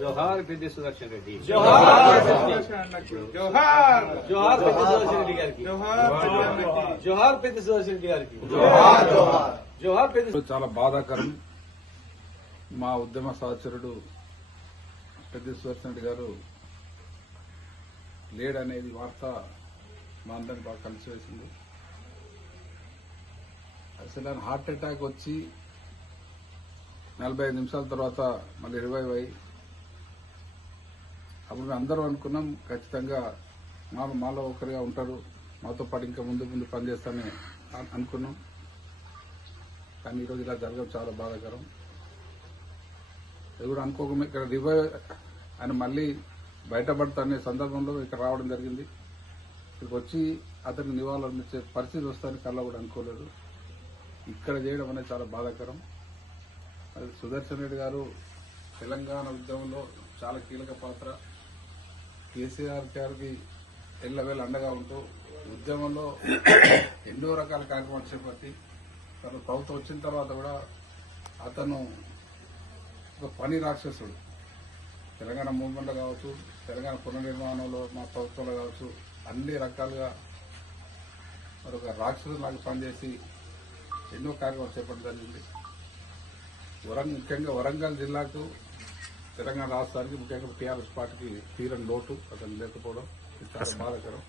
జోహార్ పెద్ది సుదర్శన్ రెడ్డి. జోహార్ జోహార్ జోహార్ పెద్ది సుదర్శన్ రెడ్డి గారికి. జోహార్ పెద్ది సుదర్శన్ రెడ్డి గారికి. జోహార్ పెద్ది. చాలా బాధాకరం. మా ఉద్యమ సహచరుడు పెద్ది సుదర్శన్ రెడ్డి గారు లేడనేది వార్త మా అందరిని బాగా కలిసి వేసింది. అసలు ఆయన హార్ట్ అటాక్ వచ్చి 45 నిమిషాల తర్వాత మళ్ళీ రివైవ్ అయ్యి అప్పుడు మేము అందరం అనుకున్నాం ఖచ్చితంగా మాలో ఒకరిగా ఉంటారు, మాతో పాటు ఇంకా ముందు ముందు పనిచేస్తామని అనుకున్నాం. కానీ ఈరోజు ఇలా జరగడం చాలా బాధాకరం. ఎవరు అనుకోకుండా ఇక్కడ రివైవ్ ఆయన మళ్ళీ బయటపడతానే సందర్భంలో ఇక్కడ రావడం జరిగింది. ఇక్కడికి వచ్చి అతనికి నివాళులు అందించే పరిస్థితి వస్తాయని కల్లా కూడా అనుకోలేదు. ఇక్కడ చేయడం అనేది చాలా బాధాకరం. అది సుదర్శన్ రెడ్డి గారు తెలంగాణ ఉద్యమంలో చాలా కీలక పాత్ర. కేసీఆర్ గారికి ఎల్లవేళ అండగా ఉంటూ ఉద్యమంలో ఎన్నో రకాల కార్యక్రమాలు చేపట్టి తను ప్రభుత్వం వచ్చిన తర్వాత కూడా అతను ఒక పని రాక్షసుడు. తెలంగాణ మూవ్మెంట్లో కావచ్చు, తెలంగాణ పునర్నిర్మాణంలో మా ప్రభుత్వంలో కావచ్చు, అన్ని రకాలుగా మరొక రాక్షసులాగా పనిచేసి ఎన్నో కార్యక్రమాలు చేపట్టడం జరిగింది. ముఖ్యంగా వరంగల్ జిల్లాకు, తెలంగాణ రాష్ట్రానికి, ముఖ్యంగా టీఆర్ఎస్ పార్టీకి తీరని లోటు అతను లేకపోవడం ఇది చాలా బాధాకరం.